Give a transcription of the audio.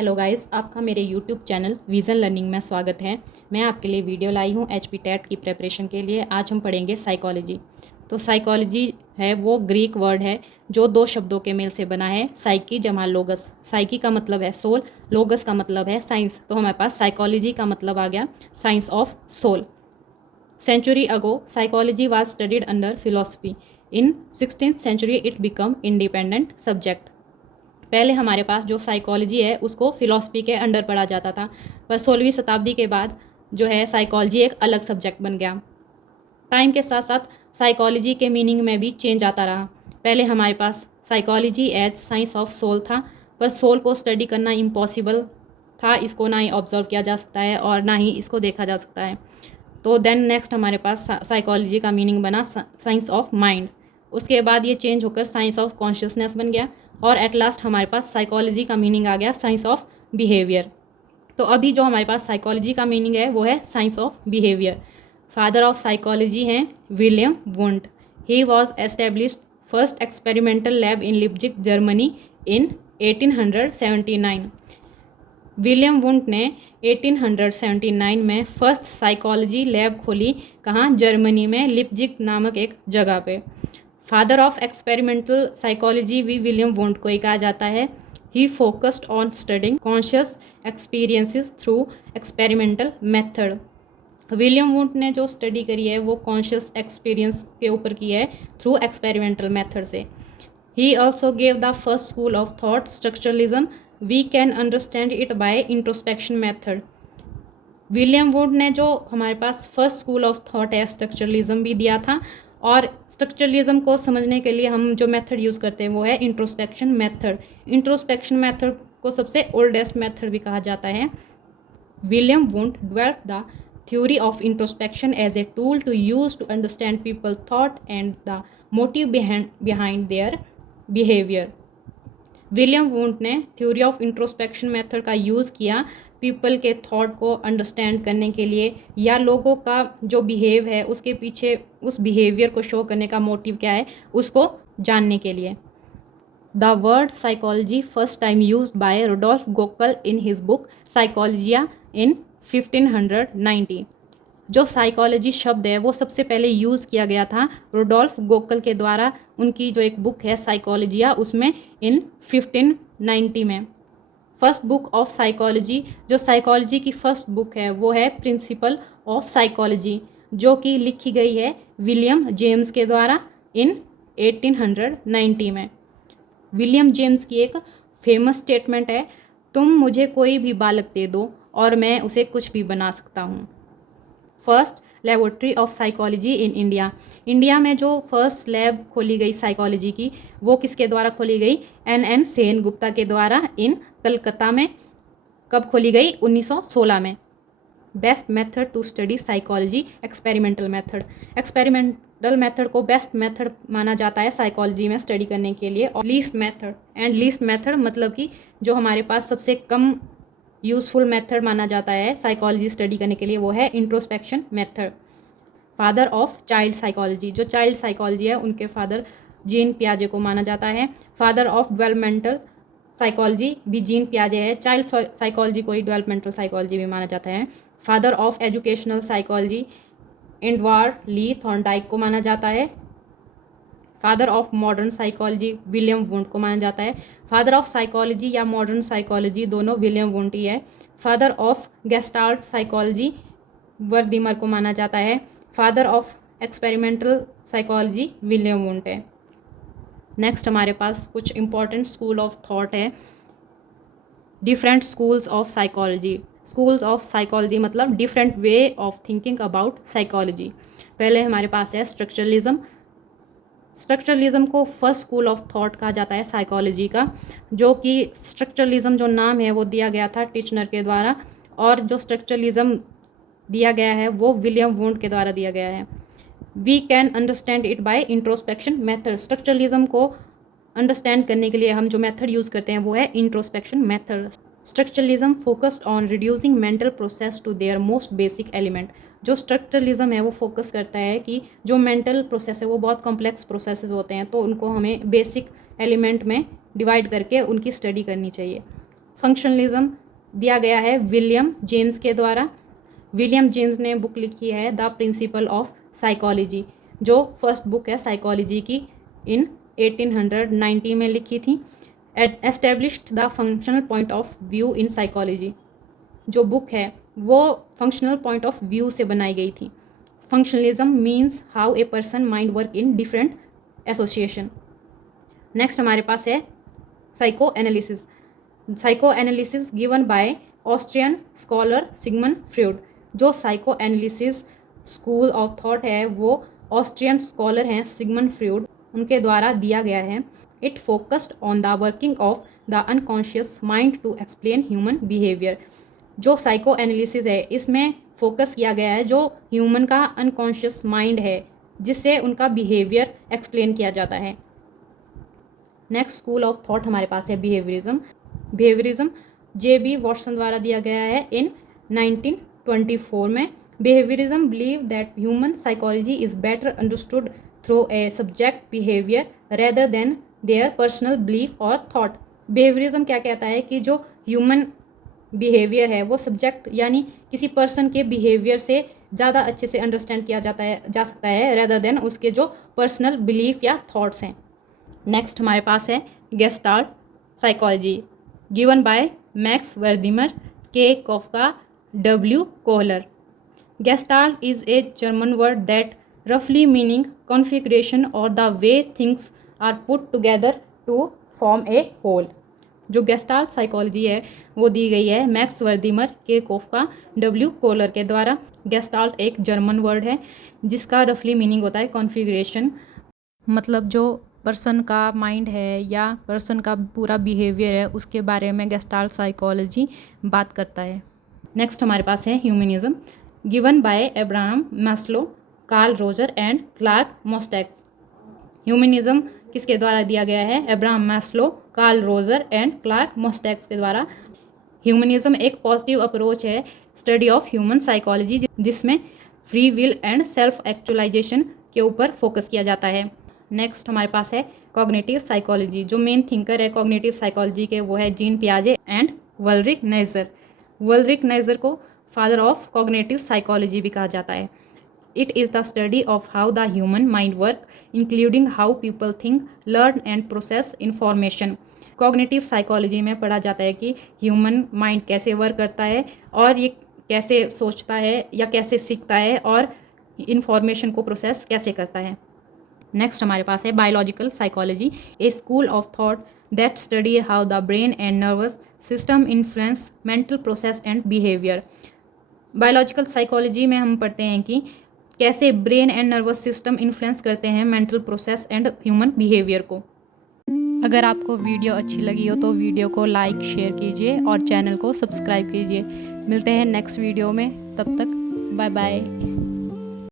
Hello guys, आपका मेरे YouTube channel vision learning में स्वागत है। मैं आपके लिए वीडियो लाई हूँ एचपी टेट की प्रिपरेशन के लिए। आज हम पढ़ेंगे साइकोलॉजी। तो साइकोलॉजी है वो ग्रीक वर्ड है जो दो शब्दों के मेल से बना है, साइकी जमा लोगस। साइकी का मतलब है सोल, लोगस का मतलब है साइंस। तो हमारे पास साइकोलॉजी का मतलब आ गया science of soul. Century ago, psychology was studied under philosophy. In 16th century, it became independent subject. पहले हमारे पास जो साइकोलॉजी है उसको फिलॉसफी के अंडर पढ़ा जाता था, पर 16वीं शताब्दी के बाद जो है साइकोलॉजी एक अलग सब्जेक्ट बन गया। टाइम के साथ साथ साइकोलॉजी के मीनिंग में भी चेंज आता रहा। पहले हमारे पास psychology as science of soul था, पर सोल को स्टडी करना इम्पॉसिबल था। इसको ना ही ऑब्जर्व किया जा सकता है और ना ही इसको देखा जा सकता है। तो देन नेक्स्ट हमारे पास साइकोलॉजी का मीनिंग बना साइंस ऑफ माइंड। उसके बाद ये चेंज होकर साइंस ऑफ कॉन्शियसनेस बन गया और एट लास्ट हमारे पास साइकोलॉजी का मीनिंग आ गया साइंस ऑफ बिहेवियर। तो अभी जो हमारे पास साइकोलॉजी का मीनिंग है वो है science of behaviour. Father of psychology हैं William Wundt. He was established first experimental lab in Leipzig Germany in 1879। William Wundt ने 1879 में फर्स्ट साइकोलॉजी लैब खोली। कहाँ? जर्मनी में, लिप्जिग नामक एक जगह पे। फादर ऑफ एक्सपेरिमेंटल साइकोलॉजी भी विलियम वुंट को ही कहा जाता है। He focused on studying conscious experiences through experimental method. William Wundt ने जो स्टडी करी है वो कॉन्शियस एक्सपीरियंस के ऊपर की है थ्रू एक्सपेरिमेंटल मेथड से। He also gave the first school of thought structuralism. We can understand it by introspection method. William Wundt ने जो हमारे पास फर्स्ट स्कूल ऑफ थॉट है स्ट्रक्चरलिज्म भी दिया था, और स्ट्रक्चरलिज्म को समझने के लिए हम जो मेथड यूज़ करते हैं वो है इंट्रोस्पेक्शन मेथड। इंट्रोस्पेक्शन मेथड को सबसे ओल्डेस्ट मेथड भी कहा जाता है। William would developed the theory of introspection as a tool to use to understand people's thought and the motive behind their behavior. William Wundt ने थ्योरी ऑफ इंट्रोस्पेक्शन मेथड का use किया people के thought को understand करने के लिए, या लोगों का जो बिहेव है उसके पीछे उस बिहेवियर को शो करने का मोटिव क्या है उसको जानने के लिए। The word psychology first time used by Rudolf Gockel in his book psychologia in 1590। जो साइकोलॉजी शब्द है वो सबसे पहले यूज़ किया गया था रुडोल्फ गोकल के द्वारा। उनकी जो एक बुक है साइकोलॉजिया उसमें इन 1590 में। फर्स्ट बुक ऑफ साइकोलॉजी, जो साइकोलॉजी की फर्स्ट बुक है वो है प्रिंसिपल ऑफ साइकोलॉजी, जो कि लिखी गई है विलियम जेम्स के द्वारा इन 1890 में। विलियम जेम्स की एक फेमस स्टेटमेंट है, तुम मुझे कोई भी बालक दे दो और मैं उसे कुछ भी बना सकता हूँ। First laboratory of psychology in India. India में जो फर्स्ट लैब खोली गई साइकोलॉजी की वो किसके द्वारा खोली गई? एन सेन गुप्ता के द्वारा इन कलकत्ता में। कब खोली गई? 1916 में। Best method to study psychology experimental method. Experimental method को बेस्ट मेथड माना जाता है साइकोलॉजी में स्टडी करने के लिए। और लीस्ट मेथड मतलब कि जो हमारे पास सबसे कम यूज़फुल मेथड माना जाता है साइकोलॉजी स्टडी करने के लिए वो है introspection method. Father of child psychology, जो चाइल्ड साइकोलॉजी है उनके फादर जीन पियाजे को माना जाता है। फादर ऑफ डेवलपमेंटल साइकोलॉजी भी जीन पियाजे है। चाइल्ड साइकोलॉजी को ही डेवलपमेंटल साइकोलॉजी भी माना जाता है। Father of educational psychology Edward Lee Thorndike को माना जाता है। Father of modern psychology William Wundt को माना जाता है। फादर ऑफ साइकोलॉजी या मॉडर्न साइकोलॉजी दोनों विलियम वुंट ही है। Father of Gestalt psychology Wertheimer को माना जाता है। Father of experimental psychology William Wundt है। नेक्स्ट हमारे पास कुछ इंपॉर्टेंट स्कूल ऑफ थॉट है। Different schools of psychology. Schools of psychology मतलब different way of thinking about psychology. पहले हमारे पास है स्ट्रक्चरलिज्म। स्ट्रक्चरलिज्म को फर्स्ट स्कूल ऑफ थॉट कहा जाता है साइकोलॉजी का, जो कि स्ट्रक्चरलिज्म जो नाम है वो दिया गया था टिचनर के द्वारा, और जो स्ट्रक्चरलिज्म दिया गया है वो विलियम वुंट के द्वारा दिया गया है। We can understand it by introspection method. Structuralism को अंडरस्टैंड करने के लिए हम जो मेथड यूज़ करते हैं वो है introspection method. Structuralism focused on reducing mental process to their most basic element. जो स्ट्रक्चरलिज्म है वो फोकस करता है कि जो मेंटल प्रोसेस है वो बहुत कॉम्प्लेक्स प्रोसेसेस होते हैं, तो उनको हमें बेसिक एलिमेंट में डिवाइड करके उनकी स्टडी करनी चाहिए। फंक्शनलिज्म दिया गया है विलियम जेम्स के द्वारा। विलियम जेम्स ने बुक लिखी है द प्रिंसिपल ऑफ साइकोलॉजी, जो फर्स्ट बुक है साइकोलॉजी की, इन 1890 में लिखी थी। Established the functional point of view in psychology, जो बुक है वो फंक्शनल पॉइंट ऑफ व्यू से बनाई गई थी। Functionalism means how a person mind work in different association. Next हमारे पास है psycho analysis. Psycho analysis given by Austrian scholar Sigmund Freud. जो psycho analysis school of thought है वो ऑस्ट्रियन स्कॉलर हैं सिगमंड फ्रॉइड, उनके द्वारा दिया गया है। It focused on the working of the unconscious mind to explain human behaviour. जो साइको एनालिसिस है इसमें फोकस किया गया है जो ह्यूमन का अनकॉन्शियस माइंड है, जिससे उनका बिहेवियर एक्सप्लेन किया जाता है। नेक्स्ट स्कूल ऑफ थॉट हमारे पास है बिहेवियरिज्म। Behaviourism JB. वॉटसन द्वारा दिया गया है इन 1924 में। Behaviourism believe that human psychology is better understood through a subject behaviour rather than their personal belief और थॉट। बिहेवियरिज्म क्या कहता है कि जो ह्यूमन बिहेवियर है वो सब्जेक्ट यानी किसी पर्सन के बिहेवियर से ज़्यादा अच्छे से अंडरस्टैंड किया जा सकता है रेदर देन उसके जो पर्सनल बिलीफ या थॉट्स हैं। नेक्स्ट हमारे पास है gestalt psychology given by Max Wertheimer, K Koffka, W Kohler. Gestalt is a German word that रफली मीनिंग कॉन्फिगरेशन और the way things are put together to form a whole. जो gestalt psychology है वो दी गई है मैक्स वर्दिमर, के कोफका, W Kohler के द्वारा। गेस्टाल्ट एक जर्मन वर्ड है जिसका रफली मीनिंग होता है कॉन्फिगरेशन, मतलब जो पर्सन का माइंड है या पर्सन का पूरा बिहेवियर है उसके बारे में गेस्टाल्ट साइकोलॉजी बात करता है। नेक्स्ट हमारे पास है humanism given by Abraham Maslow, Carl Roger and Clark Moustakas. Humanism किसके द्वारा दिया गया है? Abraham Maslow, Carl Roger and Clark Moustakas के द्वारा। ह्यूमनिज्म एक पॉजिटिव अप्रोच है स्टडी ऑफ ह्यूमन साइकोलॉजी जिसमें free will and self actualization के ऊपर फोकस किया जाता है। नेक्स्ट हमारे पास है कॉग्निटिव साइकोलॉजी। जो मेन थिंकर है कॉग्निटिव साइकोलॉजी के वो है जीन पियाजे एंड वल्रिक नाइजर। वल्रिक नाइजर को फादर ऑफ कॉग्निटिव साइकोलॉजी भी कहा जाता है। It is the study of how the human mind work including how people think, learn and process information. Cognitive psychology में पढ़ा जाता है कि ह्यूमन माइंड कैसे वर्क करता है और ये कैसे सोचता है या कैसे सीखता है और इंफॉर्मेशन को प्रोसेस कैसे करता है। नेक्स्ट हमारे पास है biological psychology, A school of thought that study how the brain and nervous system influence mental process and behaviour. Biological psychology में हम पढ़ते हैं कि कैसे brain and nervous system influence करते हैं mental process and human behaviour को। अगर आपको वीडियो अच्छी लगी हो तो वीडियो को लाइक शेयर कीजिए और चैनल को सब्सक्राइब कीजिए। मिलते हैं नेक्स्ट वीडियो में, तब तक बाय बाय।